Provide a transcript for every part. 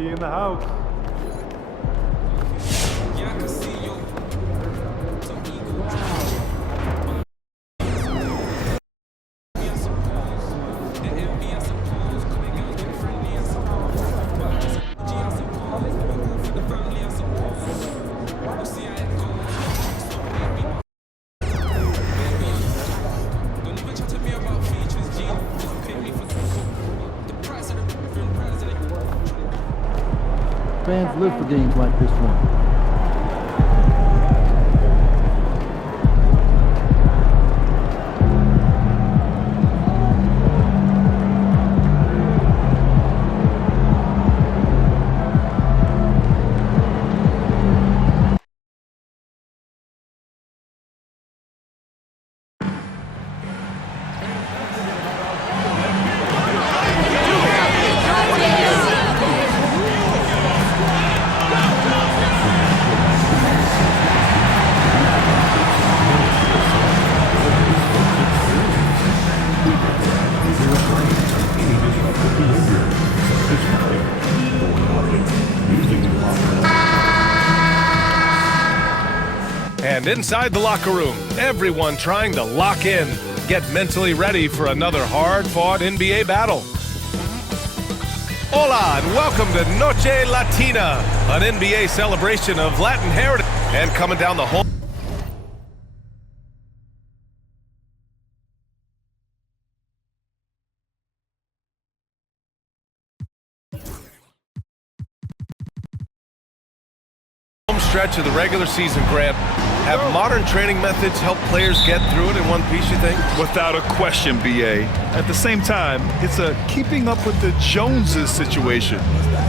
He in the house. Yeah, I can see you. Some ego. I suppose. The envy, I suppose. Coming girls get friendly, I suppose. But just a G, I suppose. Move for the family, I suppose. We'll see how it goes. So baby, don't even chat to me about features, G. Just pay me for the price of the price of the. Fans live for games like this one. And inside the locker room, everyone trying to lock in, get mentally ready for another hard-fought NBA battle. Hola, and welcome to Noche Latina, an NBA celebration of Latin heritage. And coming down the home stretch of the regular season, Grant. Have modern training methods helped players get through it in one piece, you think? Without a question, B.A. At the same time, it's a keeping up with the Joneses situation.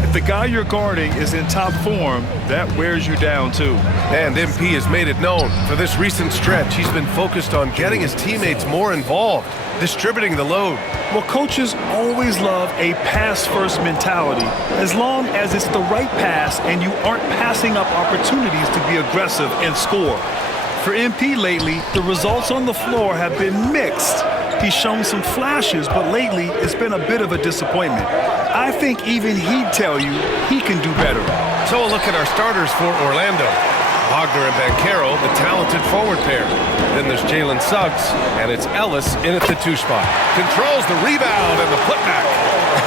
If the guy you're guarding is in top form, that wears you down too. And MP has made it known. For this recent stretch, he's been focused on getting his teammates more involved, distributing the load. Well, coaches always love a pass-first mentality, as long as it's the right pass and you aren't passing up opportunities to be aggressive and score. For MP lately, the results on the floor have been mixed. He's shown some flashes, but lately it's been a bit of a disappointment. I think even he'd tell you he can do better. So a look at our starters for Orlando. Wagner and Banchero, the talented forward pair. Then there's Jalen Suggs, and it's Ellis in at the 2 spot. Controls the rebound and the putback.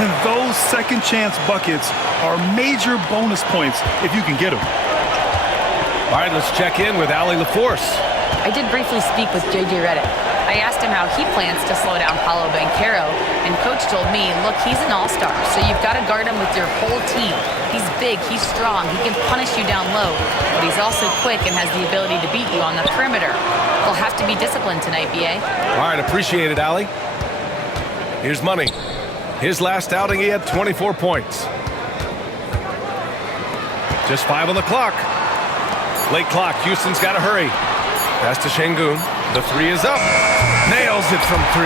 And those second chance buckets are major bonus points if you can get them. All right, let's check in with Allie LaForce. I did briefly speak with J.J. Redick. I asked him how he plans to slow down Paolo Banchero, and Coach told me, look, he's an all-star, so you've got to guard him with your whole team. He's big, he's strong, he can punish you down low, but he's also quick and has the ability to beat you on the perimeter. He'll have to be disciplined tonight, B.A. All right, appreciate it, Allie. Here's Money. His last outing, he had 24 points. Just 5 on the clock. Late clock, Houston's got to hurry. Pass to Şengün. The 3 is up. Nails it from 3.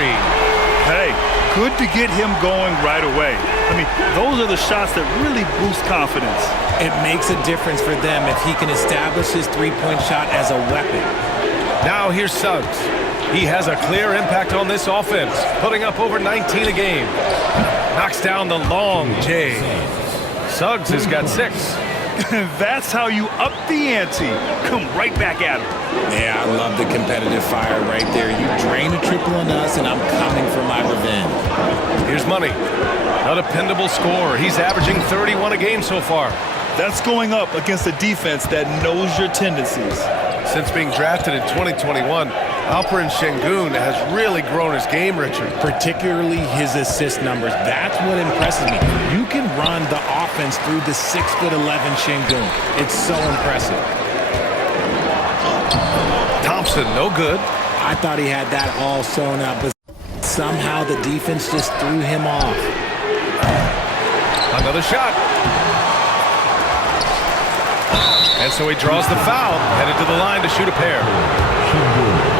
Hey, good to get him going right away. I mean, those are the shots that really boost confidence. It makes a difference for them if he can establish his three-point shot as a weapon. Now here's Suggs. He has a clear impact on this offense, putting up over 19 a game. Knocks down the long J. Suggs has got 6. That's how you up the ante. Come right back at him. Yeah, I love the competitive fire right there. You drain a triple on us, and I'm coming for my revenge. Here's Money. A dependable scorer. He's averaging 31 a game so far. That's going up against a defense that knows your tendencies. Since being drafted in 2021, Alperen Şengün has really grown his game, Richard. Particularly his assist numbers. That's what impresses me. You can run the offense through the 6'11" Şengün. It's so impressive. Thompson, no good. I thought he had that all sewn up, but somehow the defense just threw him off. Another shot. And so he draws the foul, headed to the line to shoot a pair.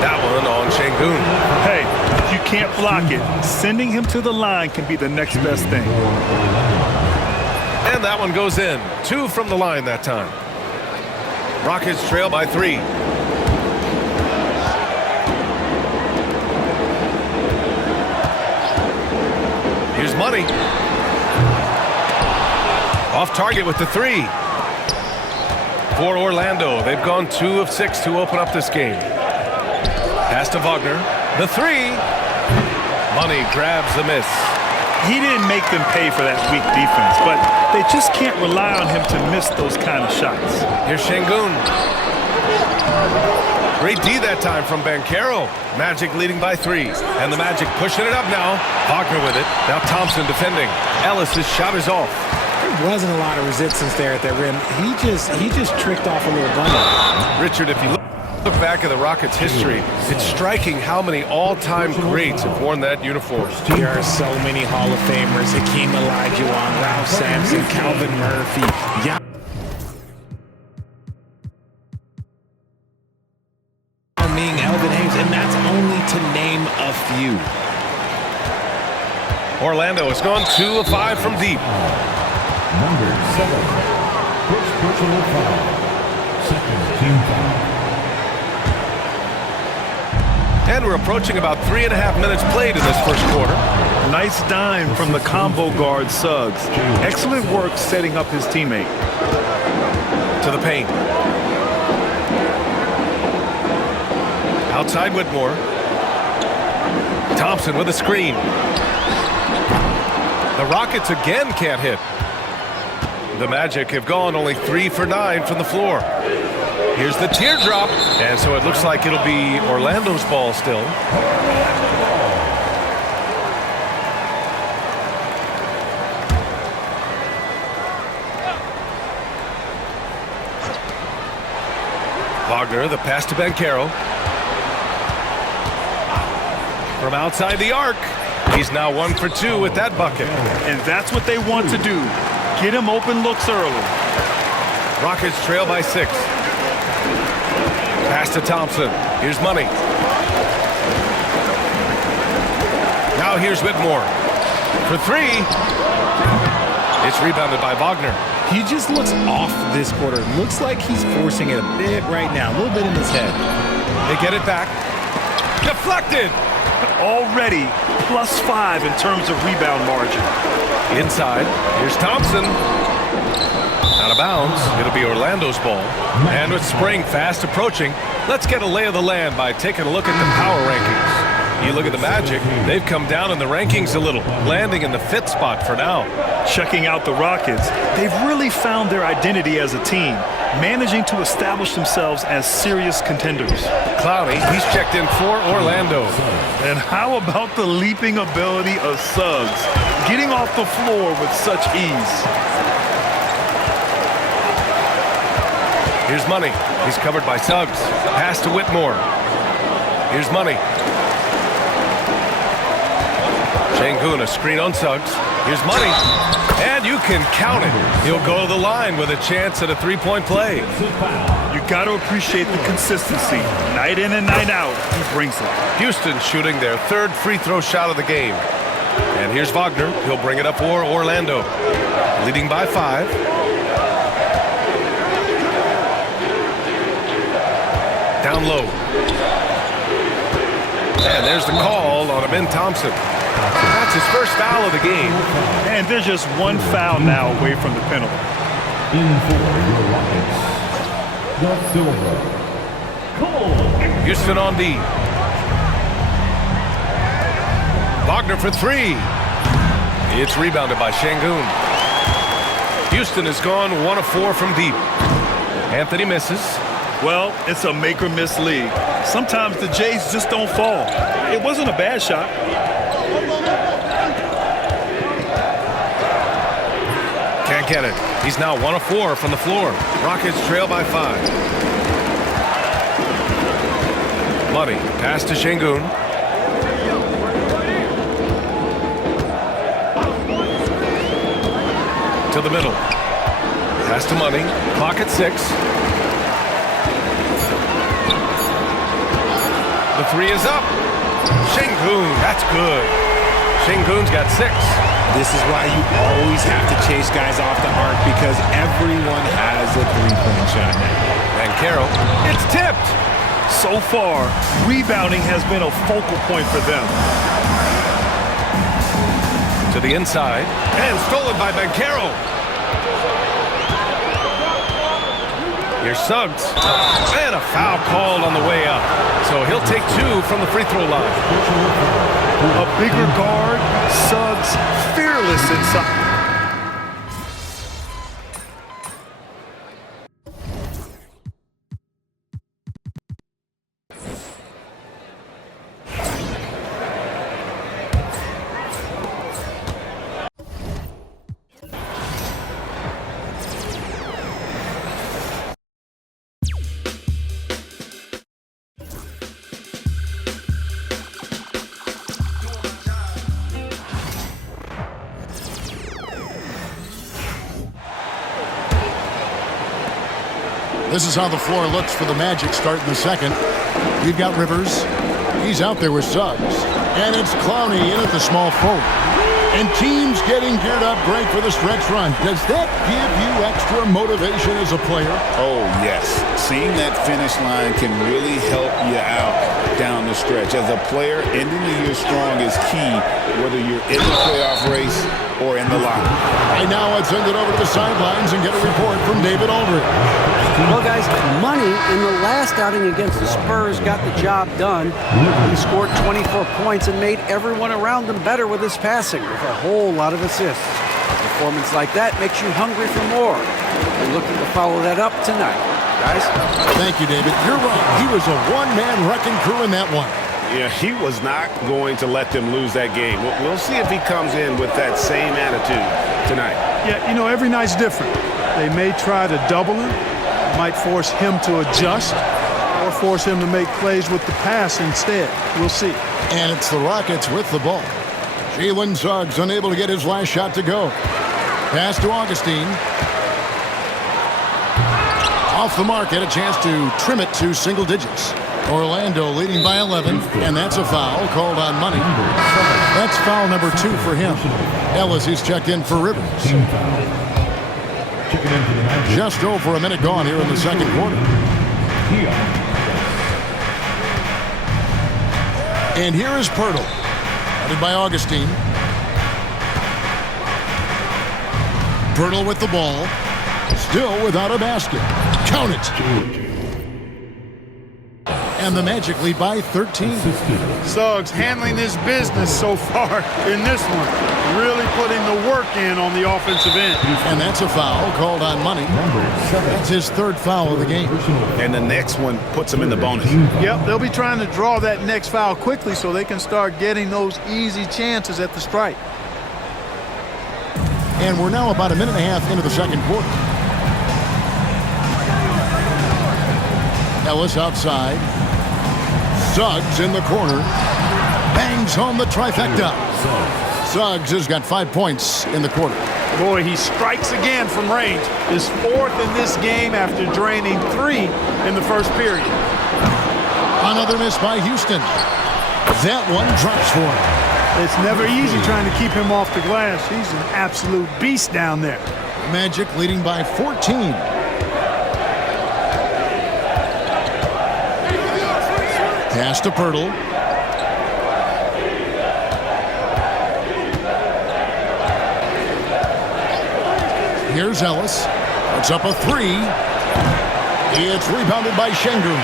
That one on Şengün. Hey, if you can't block it, sending him to the line can be the next best thing. And that one goes in. 2 from the line that time. Rockets trail by 3. Here's Money. Off target with the three. For Orlando, they've gone 2 of 6 to open up this game. Pass to Wagner. The three. Money grabs the miss. He didn't make them pay for that weak defense, but they just can't rely on him to miss those kind of shots. Here's Şengün. Great D that time from Banchero. Magic leading by 3. And the Magic pushing it up now. Wagner with it. Now Thompson defending. Ellis' shot is off. There wasn't a lot of resistance there at that rim. He just tricked off a little bundle. Richard, if you look back at the Rockets' history, it's striking how many all-time greats have worn that uniform. There are so many Hall of Famers. Hakeem Olajuwon, Ralph Sampson, Calvin Murphy. Yao Ming, Elvin Hayes, and that's only to name a few. Orlando has gone 2 of 5 from deep. Number 7. First personal foul. Second team foul. And we're approaching about 3.5 minutes played in this first quarter. Nice dime from the combo guard Suggs. Excellent work setting up his teammate. To the paint. Outside Whitmore. Thompson with a screen. The Rockets again can't hit. The Magic have gone only 3 for 9 from the floor. Here's the teardrop, and so it looks like it'll be Orlando's ball still. Wagner, the pass to Banchero. From outside the arc, he's now 1 for 2 with that bucket. And that's what they want to do. Get him open looks early. Rockets trail by 6. Pass to Thompson. Here's Money. Now here's Whitmore. For 3. It's rebounded by Wagner. He just looks off this quarter. Looks like he's forcing it a bit right now. A little bit in his head. They get it back. Deflected. Already +5 in terms of rebound margin. Inside. Here's Thompson. Out of bounds. It'll be Orlando's ball. And with spring fast approaching, let's get a lay of the land by taking a look at the power rankings. You look at the Magic, they've come down in the rankings a little, landing in the 5th spot for now. Checking out the Rockets, they've really found their identity as a team, managing to establish themselves as serious contenders. Clowney, he's checked in for Orlando. And how about the leaping ability of Suggs, getting off the floor with such ease? Here's Money. He's covered by Suggs. Pass to Whitmore. Here's Money. Şengün, a screen on Suggs. Here's Money. And you can count it. He'll go to the line with a chance at a 3-point play. You got to appreciate the consistency. Night in and night out, he brings it. Houston shooting their 3rd free throw shot of the game. And here's Wagner. He'll bring it up for Orlando. Leading by 5. Down low. And there's the call on Amin Thompson. That's his first foul of the game. And there's just 1 foul now away from the penalty. In for your Rockets, the Silver. Houston on D. Wagner for 3. It's rebounded by Şengün. Houston has gone 1 of 4 from deep. Anthony misses. Well, it's a make-or-miss league. Sometimes the Jays just don't fall. It wasn't a bad shot. Can't get it. He's now 1 of 4 from the floor. Rockets trail by 5. Money. Pass to Şengün. To the middle. Pass to Money. Clock at 6. The 3 is up. Şengün. That's good. Şengün's got 6. This is why you always have to chase guys off the arc because everyone has a 3-point shot now. Banchero. It's tipped. So far, rebounding has been a focal point for them. To the inside. And stolen by Banchero. Here's Suggs. And a foul called on the way up. So he'll take 2 from the free throw line. A bigger guard, Suggs fearless inside. This is how the floor looks for the Magic starting the second. We've got Rivers. He's out there with Suggs. And it's Clowney in at the small forward. And teams getting geared up great for the stretch run. Does that give you extra motivation as a player? Oh, yes. Seeing that finish line can really help you out down the stretch. As a player, ending the year strong is key, whether you're in the playoff race or in the line. Right now, let's send it over to the sidelines and get a report from David Aldridge. Well, guys, Money in the last outing against the Spurs got the job done. He scored 24 points and made everyone around him better with his passing, with a whole lot of assists. A performance like that makes you hungry for more. We're looking to follow that up tonight. Guys? Thank you, David. You're right. He was a one-man wrecking crew in that one. Yeah, he was not going to let them lose that game. We'll see if he comes in with that same attitude tonight. Yeah, you know, every night's different. They may try to double him, might force him to adjust, or force him to make plays with the pass instead. We'll see. And it's the Rockets with the ball. Jalen Suggs unable to get his last shot to go. Pass to Augustine. Off the mark, had a chance to trim it to single digits. Orlando leading by 11, and that's a foul called on Money. That's foul number 2 for him. Ellis is checked in for Rivers. Just over a minute gone here in the second quarter. And here is Pirtle, headed by Augustine. Pirtle with the ball, still without a basket. Count it. And the Magic lead by 13. Suggs handling his business so far in this one. Really putting the work in on the offensive end. And that's a foul called on Money. That's his third foul of the game. And the next one puts him in the bonus. Yep, they'll be trying to draw that next foul quickly so they can start getting those easy chances at the stripe. And we're now about a minute and a half into the second quarter. Ellis outside. Suggs in the corner. Bangs home the trifecta. Suggs has got 5 points in the quarter. Boy, he strikes again from range. His 4th in this game after draining 3 in the first period. Another miss by Houston. That one drops for him. It's never easy trying to keep him off the glass. He's an absolute beast down there. Magic leading by 14. Pass to Pirtle. Here's Ellis. Puts up a 3. It's rebounded by Şengün.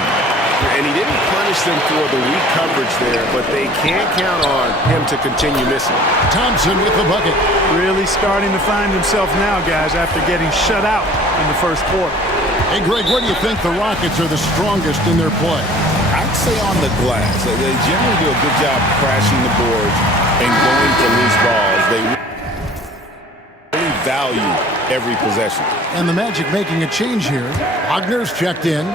And he didn't punish them for the weak coverage there, but they can't count on him to continue missing. Thompson with the bucket. Really starting to find himself now, guys, after getting shut out in the first quarter. Hey, Greg, where do you think the Rockets are the strongest in their play? I'd say on the glass. They generally do a good job crashing the boards and going to loose balls. They really value every possession. And the Magic making a change here. Wagner's checked in.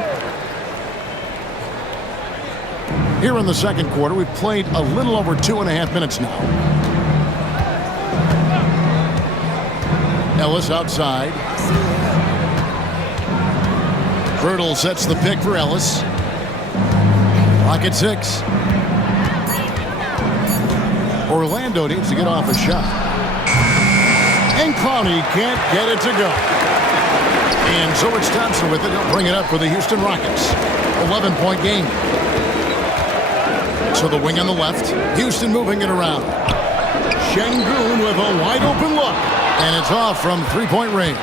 Here in the second quarter, we've played a little over 2.5 minutes now. Ellis outside. Pirtle sets the pick for Ellis. Rocket 6. Orlando needs to get off a shot. And Clowney can't get it to go. And so it's Thompson with it. He'll bring it up for the Houston Rockets. 11-point game. To the wing on the left. Houston moving it around. Şengün with a wide open look. And it's off from 3-point range.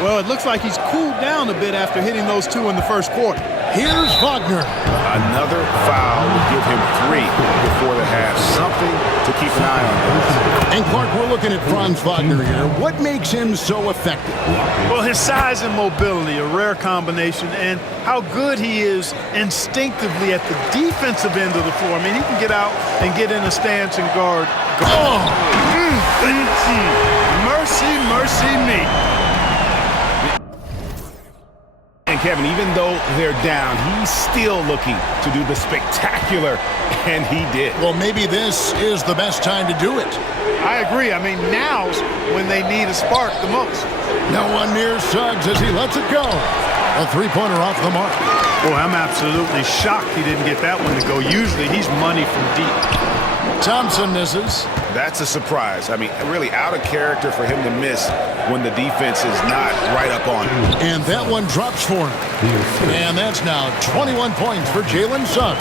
Well, it looks like he's cooled down a bit after hitting those two in the first quarter. Here's Wagner. Another foul would give him 3 before the half. Something to keep an eye on. And Clark, we're looking at Franz Wagner here. What makes him so effective? Well, his size and mobility, a rare combination, and how good he is instinctively at the defensive end of the floor. I mean, he can get out and get in a stance and guard. Oh! Mercy, mercy me. And Kevin, even though they're down, he's still looking to do the spectacular, and he did. Well, maybe this is the best time to do it. I agree. I mean, now's when they need a spark the most. No one near Suggs as he lets it go. A three-pointer off the mark. Well, I'm absolutely shocked he didn't get that one to go. Usually he's money from deep. Thompson misses. That's a surprise. I mean, really out of character for him to miss when the defense is not right up on him. And that one drops for him. And that's now 21 points for Jalen Suggs.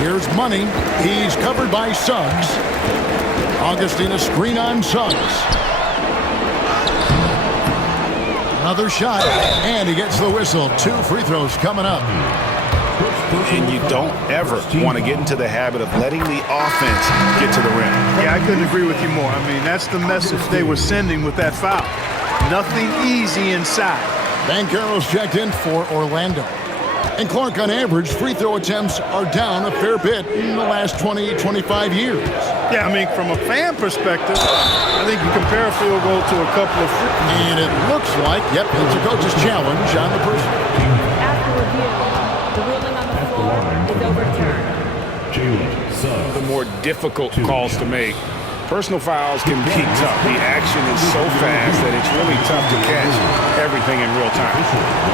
Here's Money. He's covered by Suggs. Augustine a screen on Suggs. Another shot, and he gets the whistle. 2 free throws coming up. And you don't ever want to get into the habit of letting the offense get to the rim. Yeah, I couldn't agree with you more. I mean, that's the message they were sending with that foul. Nothing easy inside. Banchero's checked in for Orlando. And Clark, on average, free throw attempts are down a fair bit in the last 20, 25 years. Yeah, I mean, from a fan perspective, I think you compare a field goal to a couple of free. And it looks like, yep, it's a coach's challenge on the person. After review, the ruling on the floor is overturned. The more difficult calls to make. Personal fouls can be tough. The action is so fast that it's really tough to catch everything in real time.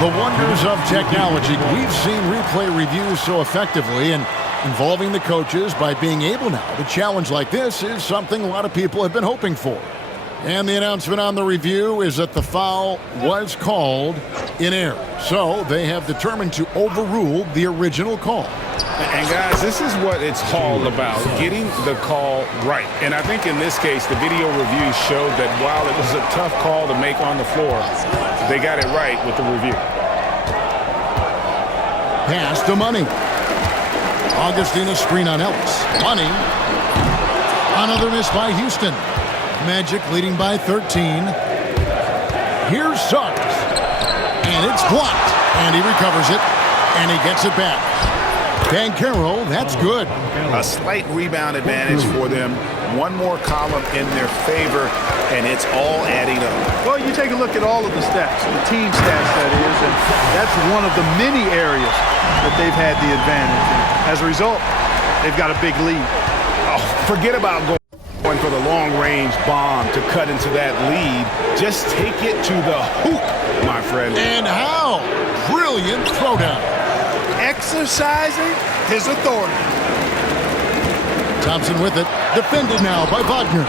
The wonders of technology. We've seen replay reviews so effectively, and involving the coaches by being able now to challenge like this is something a lot of people have been hoping for. And the announcement on the review is that the foul was called in error. So they have determined to overrule the original call. And guys, this is what it's all about, getting the call right. And I think in this case, the video review showed that while it was a tough call to make on the floor, they got it right with the review. Pass to Money. Augustine a screen on Ellis. Money. Another miss by Houston. Magic leading by 13. Here's Suggs. And it's blocked. And he recovers it. And he gets it back. Banchero, that's good. A slight rebound advantage for them. One more column in their favor, and it's all adding up. Well, you take a look at all of the stats, the team stats, that is, and that's one of the many areas that they've had the advantage. And as a result, they've got a big lead. Oh, forget about going for the long-range bomb to cut into that lead. Just take it to the hoop, my friend. And how? Brilliant throwdown. Exercising his authority. Thompson with it. Defended now by Wagner.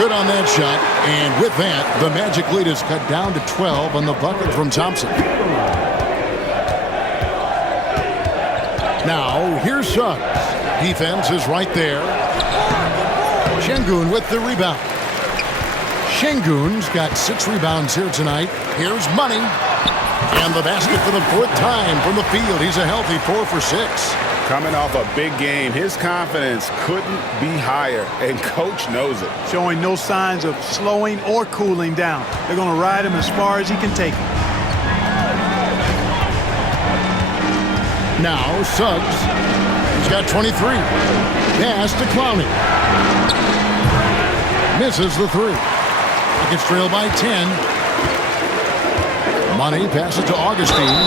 Good on that shot. And with that, the Magic lead is cut down to 12 on the bucket from Thompson. Now, here's Suggs. Defense is right there. Şengün with the rebound. Şengün's got 6 rebounds here tonight. Here's Money. And the basket for the 4th time from the field. He's a healthy 4 for 6. Coming off a big game, his confidence couldn't be higher, and Coach knows it. Showing no signs of slowing or cooling down. They're going to ride him as far as he can take him. Now, Suggs. He's got 23. Pass to Clowney. Misses the 3. He gets trailed by 10. Money passes to Augustine.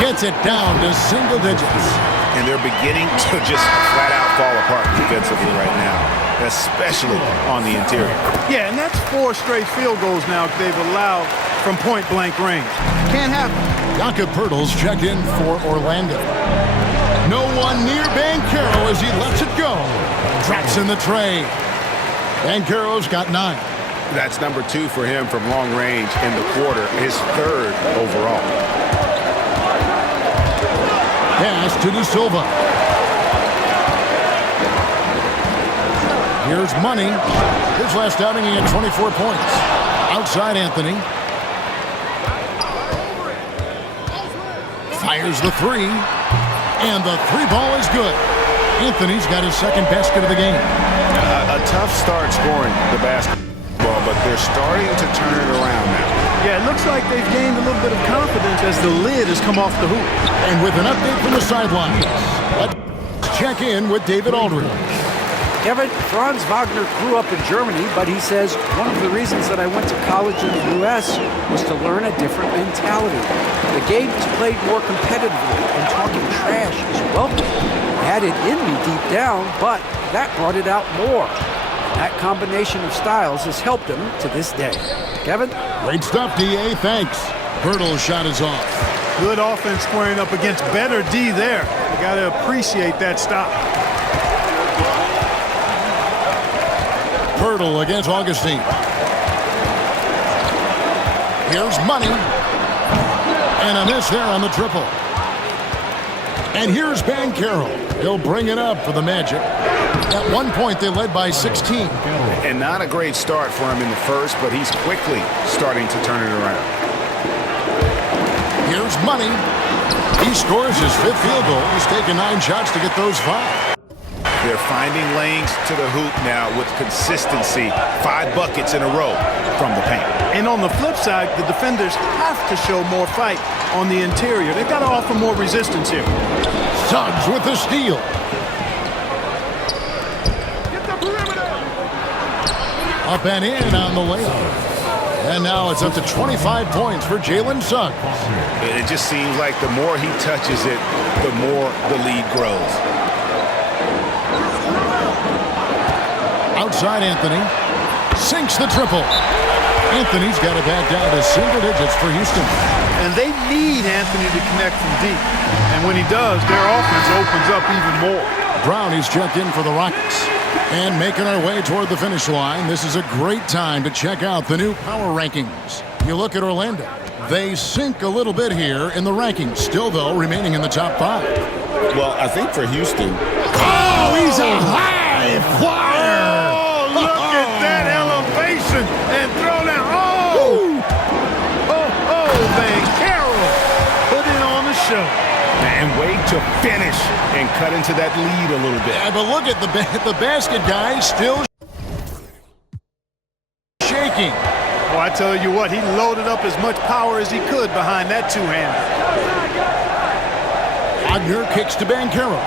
Gets it down to single digits. And they're beginning to just flat out fall apart defensively right now, especially on the interior. Yeah, and that's 4 straight field goals now they've allowed from point-blank range. Can't happen. Jakob Poeltl's checked in for Orlando. No one near Banchero as he lets it go. Drops in the tray. Banchero's got 9. That's number 2 for him from long range in the quarter, his 3rd overall. Pass to De Silva. Here's Money. His last outing, he had 24 points. Outside Anthony. Fires the three. And the three ball is good. Anthony's got his second basket of the game. A tough start scoring the basketball, but they're starting to turn it around now. Yeah, it looks like they've gained a little bit of confidence as the lid has come off the hoop. And with an update from the sidelines, let's check in with David Aldridge. Kevin, Franz Wagner grew up in Germany, but he says one of the reasons that I went to college in the U.S. was to learn a different mentality. The game is played more competitively, and talking trash is welcome. I had it in me deep down, but that brought it out more. That combination of styles has helped him to this day. Kevin? Great stuff, D.A. Thanks. Bertle's shot is off. Good offense squaring up against better D there. You got to appreciate that stop. Bertle against Augustine. Here's Money. And a miss there on the triple. And here's Banchero. He'll bring it up for the Magic. At one point, they led by 16. And not a great start for him in the first, but he's quickly starting to turn it around. Here's Money. He scores his fifth field goal. He's taken 9 shots to get those 5. They're finding lanes to the hoop now with consistency. 5 buckets in a row from the paint. And on the flip side, the defenders have to show more fight on the interior. They've got to offer more resistance here. Suggs with the steal. Up and in on the layup. And now it's up to 25 points for Jalen Suggs. It just seems like the more he touches it, the more the lead grows. Outside Anthony. Sinks the triple. Anthony's got it back down to single digits for Houston. And they need Anthony to connect from deep. And when he does, their offense opens up even more. Brownie's checked in for the Rockets. And making our way toward the finish line, this is a great time to check out the new power rankings. You look at Orlando. They sink a little bit here in the rankings. Still, though, remaining in the top 5. Well, I think for Houston... Oh, he's a high flyer! Oh, look at that elevation and throw down. Oh! Banchero put it on the show. And wait to finish and cut into that lead a little bit. Yeah, but look at the basket guy still shaking. Well, I tell you what, he loaded up as much power as he could behind that two-hander. Wagner kicks to Banchero.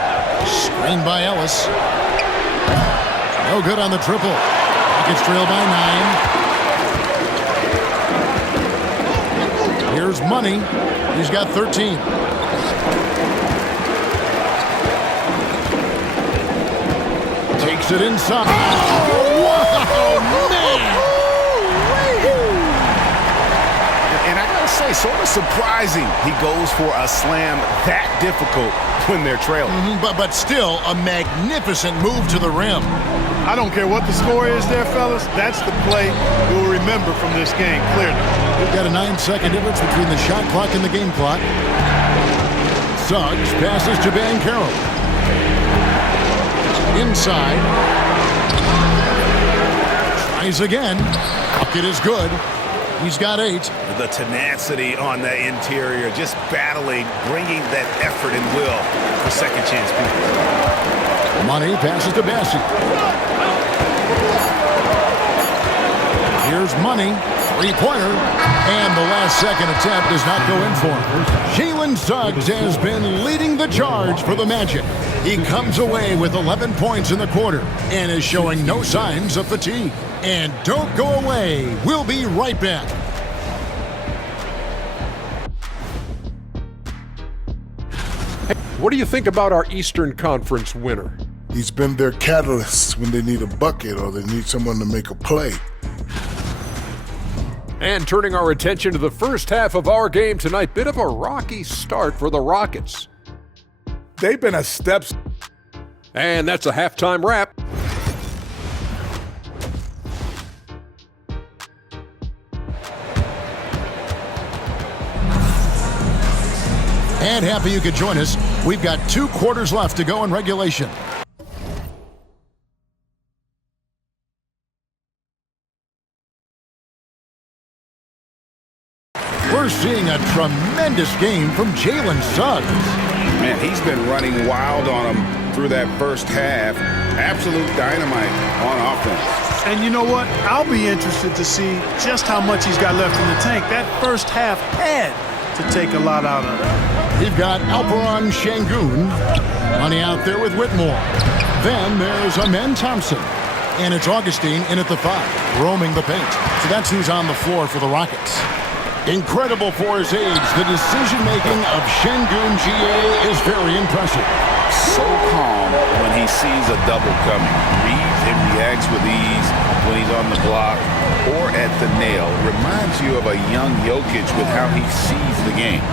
Screened by Ellis. No good on the triple. Rockets trail by 9. Here's Money. He's got 13. Takes it inside. Oh, man! And I gotta say, sort of surprising he goes for a slam that difficult when they're trailing. But still, a magnificent move to the rim. I don't care what the score is there, fellas. That's the play you'll remember from this game, clearly. We've got a 9-second difference between the shot clock and the game clock. Suggs passes to Banchero. Inside. Tries again. Bucket is good. He's got 8. The tenacity on the interior, just battling, bringing that effort and will for second chance people. Money passes to Bassey. Here's Money. 3-pointer. And the last second attempt does not go in for him. Jalen Suggs has been leading the charge for the Magic. He comes away with 11 points in the quarter and is showing no signs of fatigue. And don't go away. We'll be right back. What do you think about our Eastern Conference winner? He's been their catalyst when they need a bucket or they need someone to make a play. And turning our attention to the first half of our game tonight, bit of a rocky start for the Rockets. They've been a step. And that's a halftime wrap. And happy you could join us. We've got 2 quarters left to go in regulation. tremendous game from Jalen Suggs. Man, he's been running wild on him through that first half. Absolute dynamite on offense. And you know what? I'll be interested to see just how much he's got left in the tank. That first half had to take a lot out of it. You've got Alperon Şengün. Money out there with Whitmore. Then there's Amen Thompson. And it's Augustine in at the 5, roaming the paint. So that's who's on the floor for the Rockets. Incredible for his age. The decision-making of Şengün GA is very impressive. So calm when he sees a double coming. Reads and reacts with ease when he's on the block or at the nail. Reminds you of a young Jokic with how he sees the game.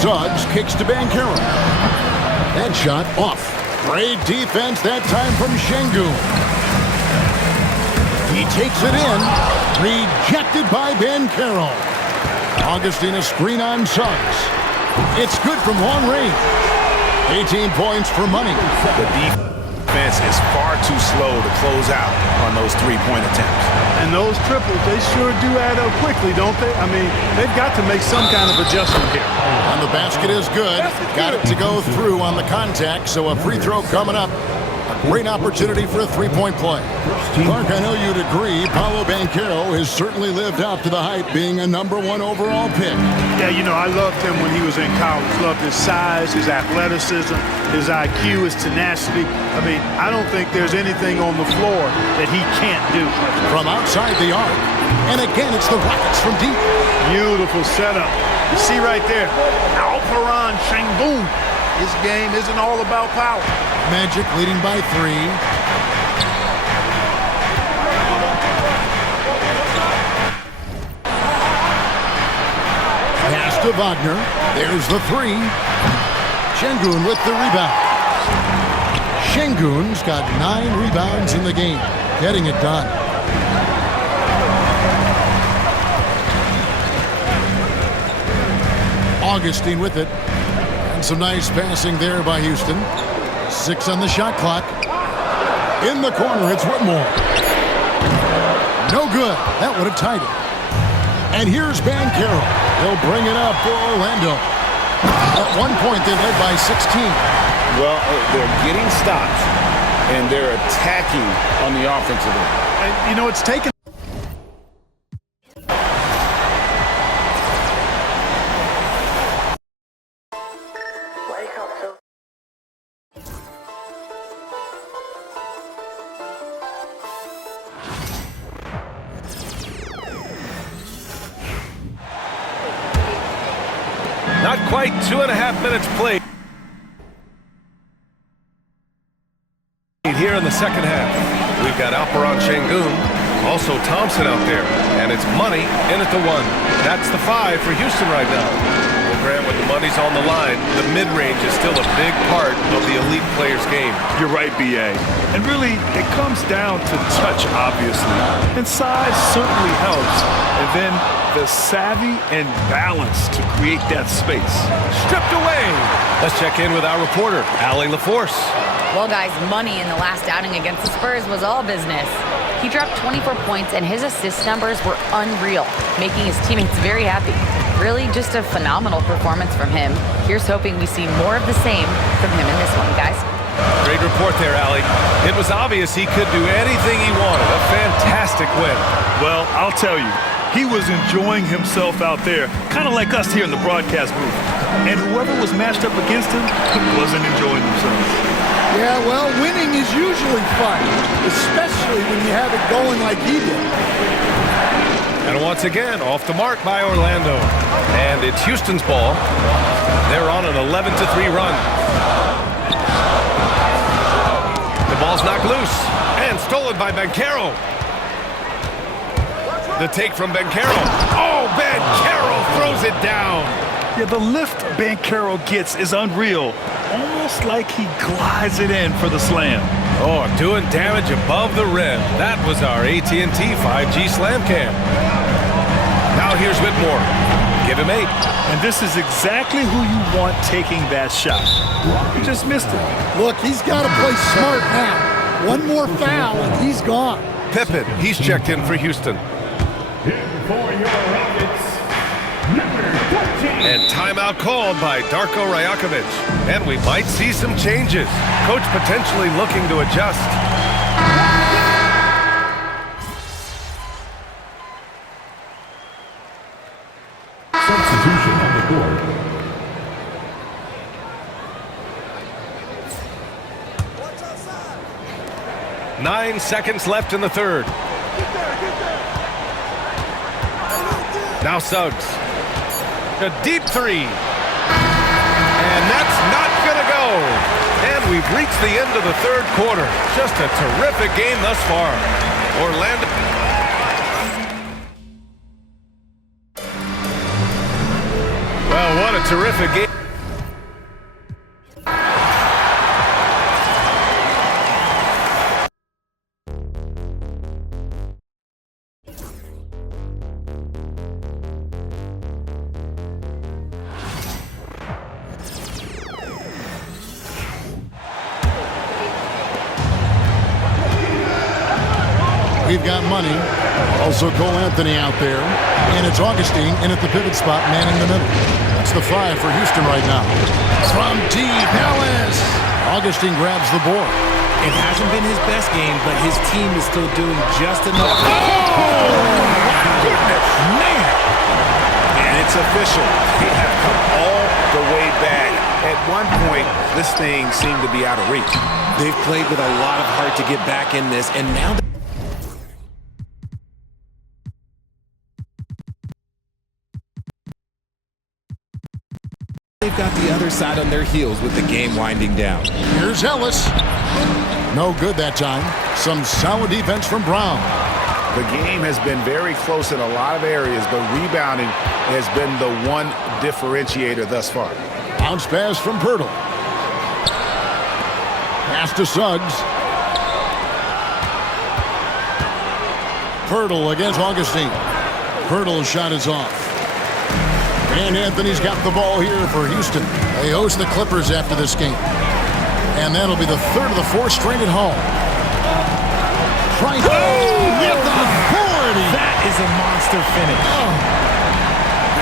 Suggs kicks to Banchero. That shot off. Great defense that time from Şengün. He takes it in. Rejected by Banchero. Augustine a screen on Suggs. It's good from long range. 18 points for money. The defense is far too slow to close out on those three-point attempts. And those triples, they sure do add up quickly, don't they? I mean, they've got to make some kind of adjustment here. And the basket is good. Got it to go through on the contact, so a free throw coming up. A great opportunity for a three-point play. Clark, I know you'd agree, Paolo Banchero has certainly lived up to the hype, being a #1 overall pick. Yeah, you know, I loved him when he was in college. Loved his size, his athleticism, his IQ, his tenacity. I mean, I don't think there's anything on the floor that he can't do. From outside the arc, and again, it's the Rockets from deep. Beautiful setup. You see right there, Alperon Şengün. His game isn't all about power. Magic leading by 3. Pass to Wagner. There's the 3. Şengün with the rebound. Şengün's got 9 rebounds in the game, getting it done. Augustine with it. And some nice passing there by Houston. 6 on the shot clock. In the corner, it's Whitmore. No good. That would have tied it. And here's Banchero. He'll bring it up for Orlando. At one point, they led by 16. Well, they're getting stops, and they're attacking on the offensive end. And, you know, it's taken... Not quite 2.5 minutes played here in the second half. We've got Alperon Şengün, also Thompson out there, and it's money in at the 1. That's the 5 for Houston right now. Well, Grant, when the money's on the line, the mid-range is still a big part of the elite player's game. You're right, B.A. And really, it comes down to touch, obviously. And size certainly helps. And then the savvy and balance to create that space. Stripped away. Let's check in with our reporter, Allie LaForce. Well, guys, money in the last outing against the Spurs was all business. He dropped 24 points, and his assist numbers were unreal, making his teammates very happy. Really just a phenomenal performance from him. Here's hoping we see more of the same from him in this one, guys. Great report there, Allie. It was obvious he could do anything he wanted. A fantastic win. Well, I'll tell you, he was enjoying himself out there, kind of like us here in the broadcast booth. And whoever was matched up against him wasn't enjoying themselves. Yeah, well, winning is usually fun, especially when you have it going like he did. And once again, off the mark by Orlando. And it's Houston's ball. They're on an 11-3 run. The ball's knocked loose and stolen by Banchero. The take from Banchero. Oh, Banchero throws it down. Yeah, the lift Banchero gets is unreal. Almost like he glides it in for the slam. Oh, doing damage above the rim. That was our AT&T 5G slam cam. Now here's Whitmore. Give him 8. And this is exactly who you want taking that shot. He just missed it. Look, he's got to play smart now. One more foul and he's gone. Pippen, he's checked in for Houston. For your Rockets, And timeout called by Darko Rajakovic. And we might see some changes. Coach potentially looking to adjust. Substitution on the court. 9 seconds left in the third. Now Suggs. A deep three. And that's not going to go. And we've reached the end of the third quarter. Just a terrific game thus far. Orlando. Well, what a terrific game. We've got Money. Also Cole Anthony out there. And it's Augustine in at the pivot spot, manning the middle. That's the 5 for Houston right now. From deep, Ellis. Augustine grabs the board. It hasn't been his best game, but his team is still doing just enough. Oh, my goodness. Man! And it's official. They have come all the way back. At one point, this thing seemed to be out of reach. They've played with a lot of heart to get back in this, and now they've got the other side on their heels with the game winding down. Here's Ellis. No good that time. Some solid defense from Brown. The game has been very close in a lot of areas, but rebounding has been the one differentiator thus far. Bounce pass from Pirtle. Pass to Suggs. Pirtle against Augustine. Pirtle's shot is off. And Anthony's got the ball here for Houston. They host the Clippers after this game. And that'll be the third of the fourth straight at home. Trying to with authority. That is a monster finish.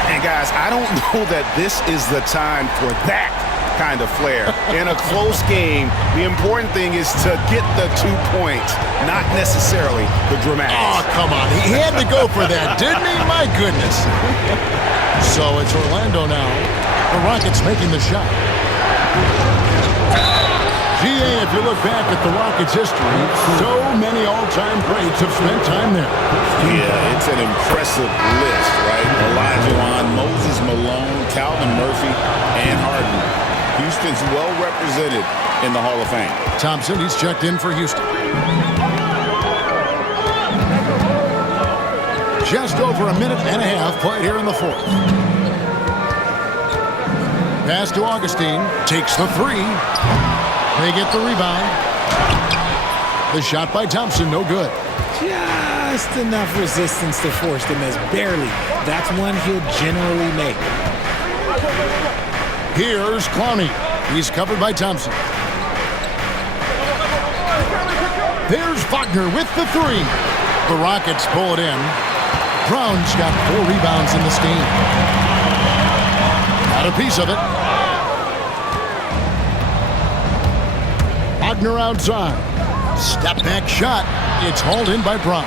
And guys, I don't know that this is the time for that kind of flair. In a close game, the important thing is to get the 2 points, not necessarily the dramatics. Oh, come on. He had to go for that, didn't he? My goodness. So it's Orlando now. The Rockets making the shot. GA, if you look back at the Rockets' history, so many all-time greats have spent time there. Yeah, it's an impressive list, right? Olajuwon, Moses Malone, Calvin Murphy, and Harden. Houston's well represented in the Hall of Fame. Thompson, he's checked in for Houston. Just over a minute and a half played here in the fourth. Pass to Augustine. Takes the 3. They get the rebound. The shot by Thompson, no good. Just enough resistance to force them as barely. That's one he'll generally make. Here's Clowney. He's covered by Thompson. There's Wagner with the 3. The Rockets pull it in. Brown's got 4 rebounds in this game. Got a piece of it. Wagner outside. Step back shot. It's hauled in by Brown.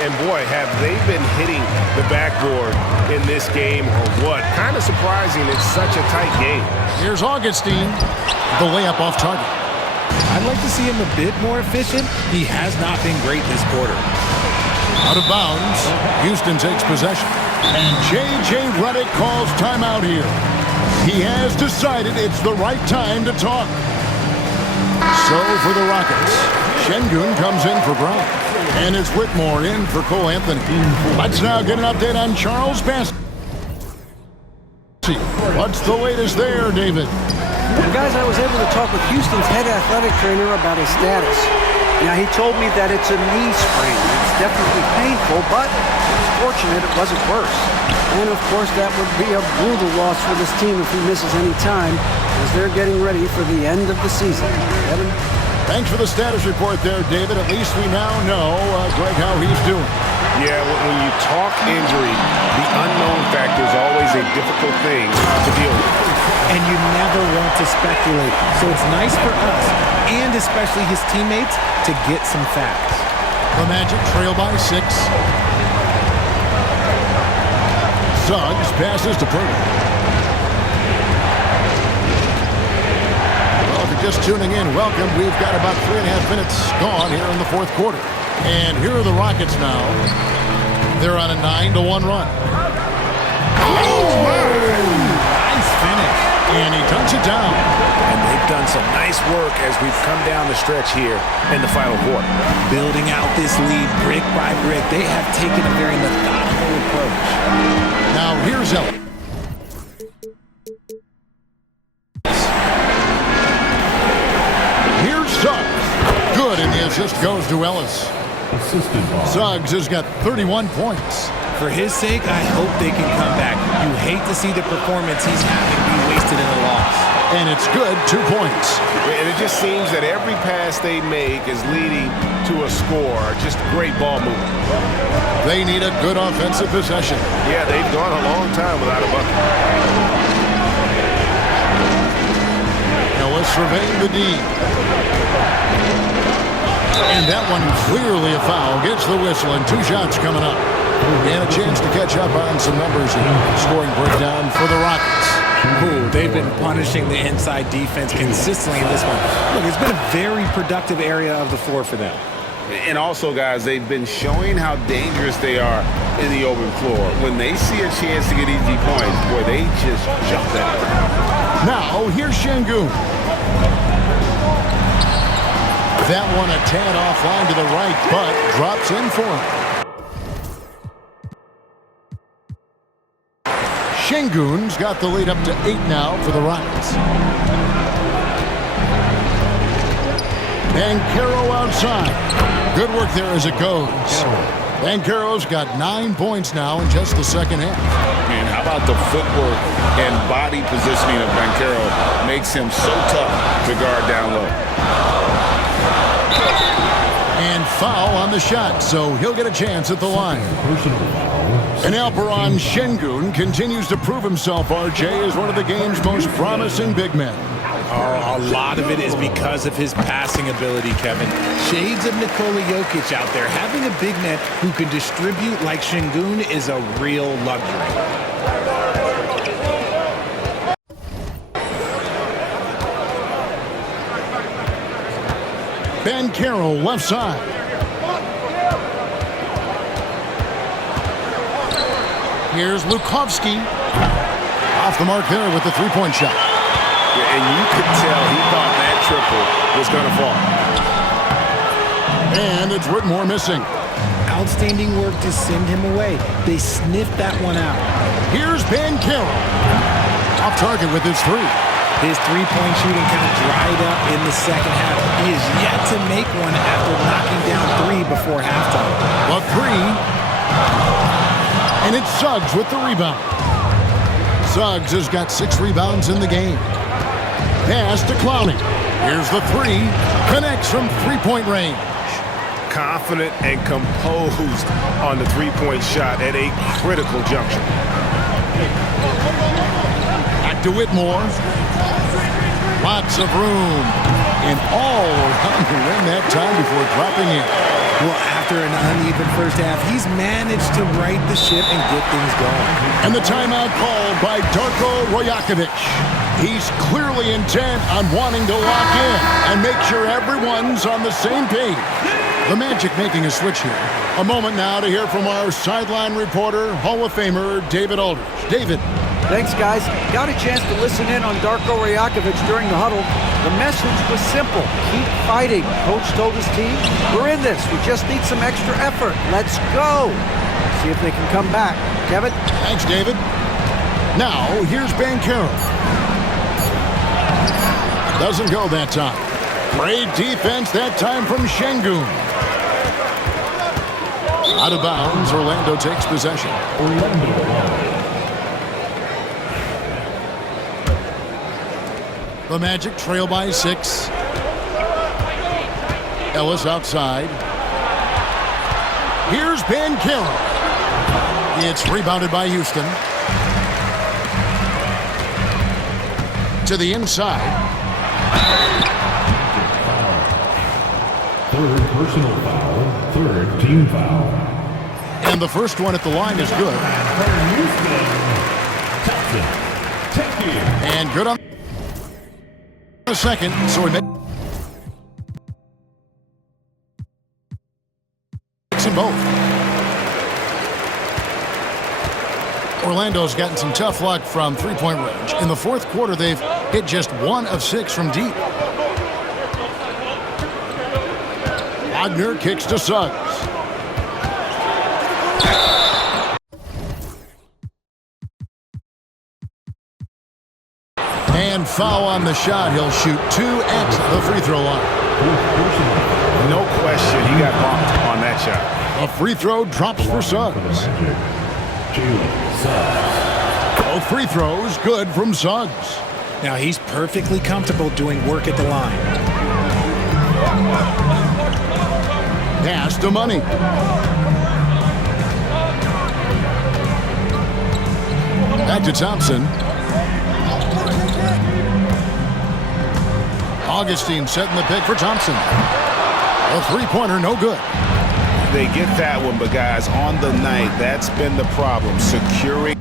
And boy, have they been hitting the backboard in this game or what? Kind of surprising. It's such a tight game. Here's Augustine. The layup off target. I'd like to see him a bit more efficient. He has not been great this quarter. Out of bounds. Houston takes possession. And J.J. Redick calls timeout here. He has decided it's the right time to talk. So for the Rockets, Şengün comes in for Brown. And it's Whitmore in for Cole Anthony. Let's now get an update on Charles Bassey. What's the latest there, David? Well, guys, I was able to talk with Houston's head athletic trainer about his status. Now, he told me that it's a knee sprain. It's definitely painful, but it's fortunate it wasn't worse. And, of course, that would be a brutal loss for this team if he misses any time, as they're getting ready for the end of the season. Evan? Thanks for the status report there, David. At least we now know, Greg, how he's doing. Yeah, when you talk injury, the unknown factor is always a difficult thing to deal with. And you never want to speculate. So it's nice for us, and especially his teammates, to get some facts. The Magic trail by 6. Suggs passes to Purdy. Well, if you're just tuning in, welcome. We've got about 3.5 minutes gone here in the fourth quarter. And here are the Rockets now. They're on a 9-1 run. Oh, nice finish. And he dunks it down. And they've done some nice work as we've come down the stretch here in the final quarter. Building out this lead brick by brick, they have taken a very methodical approach. Now here's Ellis. Here's Suggs. Good, and the assist goes to Ellis. Assisted by Suggs has got 31 points. For his sake, I hope they can come back. You hate to see the performance he's having be wasted in a loss. And it's good, 2 points. And it just seems that every pass they make is leading to a score. Just great ball movement. They need a good offensive possession. Yeah, they've gone a long time without a bucket. Ellis surveying the D. And that one clearly a foul. Gets the whistle, and 2 shots coming up. And a chance to catch up on some numbers here. Scoring breakdown for the Rockets. Ooh, they've been punishing the inside defense consistently in this one. Look, it's been a very productive area of the floor for them. And also, guys, they've been showing how dangerous they are in the open floor. When they see a chance to get easy points, boy, they just jump at it. Now, here's Şengün. That one a tad offline to the right, but drops in for him. Şengün's got the lead up to 8 now for the Rockets. Banchero outside. Good work there as it goes. Banchero's got 9 points now in just the second half. Man, how about the footwork and body positioning of Banchero makes him so tough to guard down low. And foul on the shot, so he'll get a chance at the line. And Alperen Şengün continues to prove himself, RJ, as one of the game's most promising big men. Oh, a lot of it is because of his passing ability, Kevin. Shades of Nikola Jokic out there. Having a big man who can distribute like Şengün is a real luxury. Banchero left side. Here's Lukovsky. Off the mark there with the three-point shot. Yeah, and you could tell he thought that triple was going to fall. And it's Whitmore missing. Outstanding work to send him away. They sniffed that one out. Here's Banchero. Off target with his 3. His three-point shooting kind of dried up in the second half. He is yet to make one after knocking down 3 before halftime. A 3. And it's Suggs with the rebound. Suggs has got 6 rebounds in the game. Pass to Clowney. Here's the 3. Connects from three-point range. Confident and composed on the three-point shot at a critical juncture. Back to Whitmore. Lots of room. And all around the rim that time before dropping in. Well, after an uneven first half, he's managed to right the ship and get things going. And the timeout called by Darko Rajakovic. He's clearly intent on wanting to lock in and make sure everyone's on the same page. The Magic making a switch here. A moment now to hear from our sideline reporter, Hall of Famer David Aldridge. David. Thanks, guys. Got a chance to listen in on Darko Rajakovic during the huddle. The message was simple. Keep fighting. Coach told his team, we're in this. We just need some extra effort. Let's go. See if they can come back. Kevin? Thanks, David. Now, here's Banchero. Doesn't go that time. Great defense that time from Şengün. Out of bounds, Orlando takes possession. The Magic trail by 6. Ellis outside. Here's Banchero. It's rebounded by Houston. To the inside. Third personal foul, third team foul. And the first one at the line is good. And good on the second, so he makes them both. Orlando's gotten some tough luck from three-point range. In the fourth quarter, they've hit just 1 of 6 from deep. Wagner kicks to Suggs. And foul on the shot. He'll shoot 2 at the free throw line. No question, he got bumped on that shot. A free throw drops for Suggs. Both free throws good from Suggs. Now he's perfectly comfortable doing work at the line. Pass to Money. Back to Thompson. Augustine setting the pick for Thompson. A three-pointer, no good. They get that one, but guys, on the night, that's been the problem, securing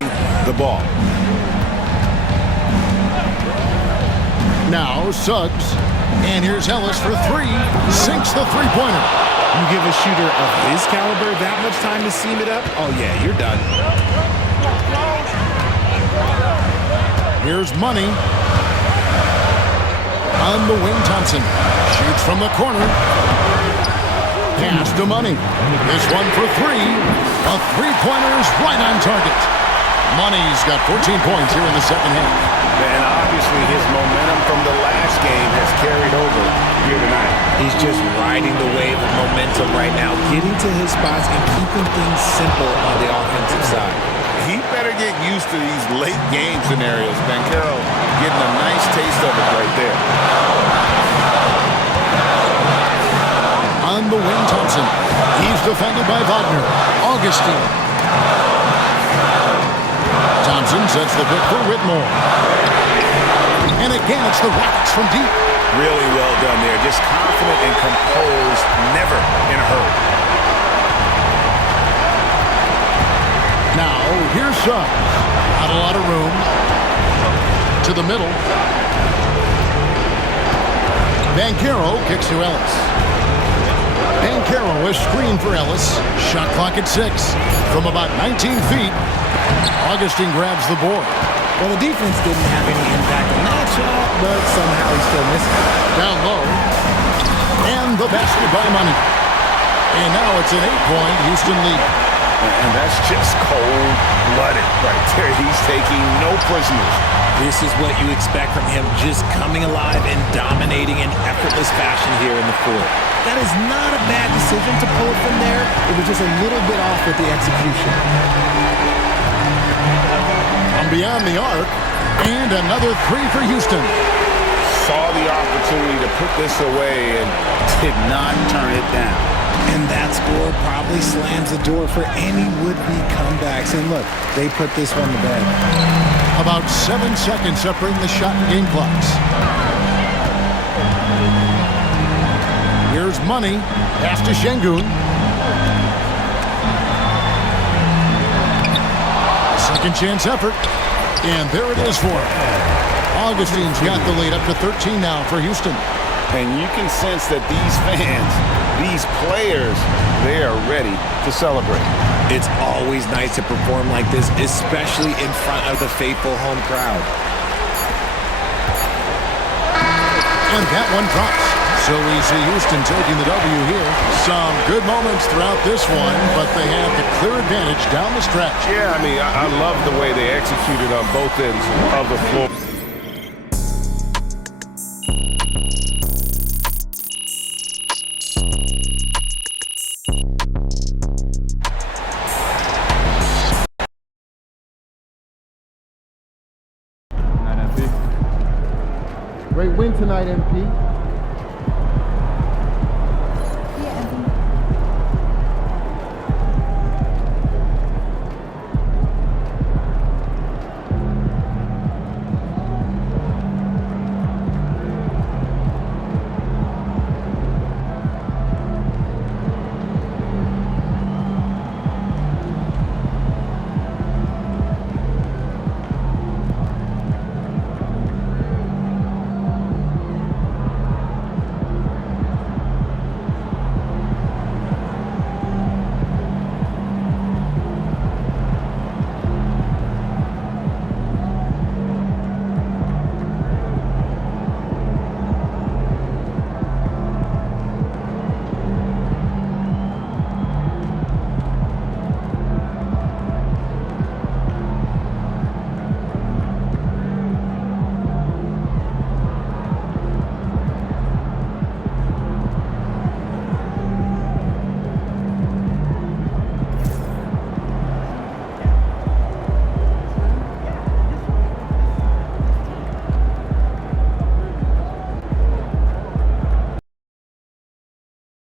the ball. Now Suggs, and here's Ellis for 3. Sinks the three-pointer. You give a shooter of his caliber that much time to seam it up? Oh yeah, you're done. Here's Money. On the wing, Thompson shoots from the corner. Pass to Money. This one for 3. A three-pointer is right on target. Money's got 14 points here in the second half. And obviously his momentum from the last game has carried over here tonight. He's just riding the wave of momentum right now, getting to his spots and keeping things simple on the offensive side. He better get used to these late game scenarios. Banchero getting a nice taste of it right there. On the wing, Thompson. He's defended by Wagner. Augustine. Thompson sets the pick for Whitmore. And again, it's the Rockets from deep. Really well done there. Just confident and composed, never in a hurry. Now, here's Suggs. Not a lot of room. To the middle. Banchero kicks to Ellis. Banchero is screened for Ellis. Shot clock at 6. From about 19 feet, Augustine grabs the board. Well, the defense didn't have any impact on that shot, but somehow he still missed it. Down low. And the basket by Money. And now it's an 8-point Houston lead. And that's just cold-blooded right there. He's taking no prisoners. This is what you expect from him, just coming alive and dominating in effortless fashion here in the fourth. That is not a bad decision to pull it from there. It was just a little bit off with the execution. From beyond the arc, and another 3 for Houston. Saw the opportunity to put this away and did not turn it down. And that score probably slams the door for any would-be comebacks. And look, they put this one to bed. About 7 seconds separating the shot and game clocks. Here's Money. Pass to Şengün. Second chance effort. And there it is for him. Augustine's got the lead up to 13 now for Houston. And you can sense that these fans, these players, they are ready to celebrate. It's always nice to perform like this, especially in front of the faithful home crowd. And that one drops. So we see Houston taking the W here. Some good moments throughout this one, but they have the clear advantage down the stretch. Yeah, I mean, I love the way they executed on both ends of the floor. Great win tonight, MP.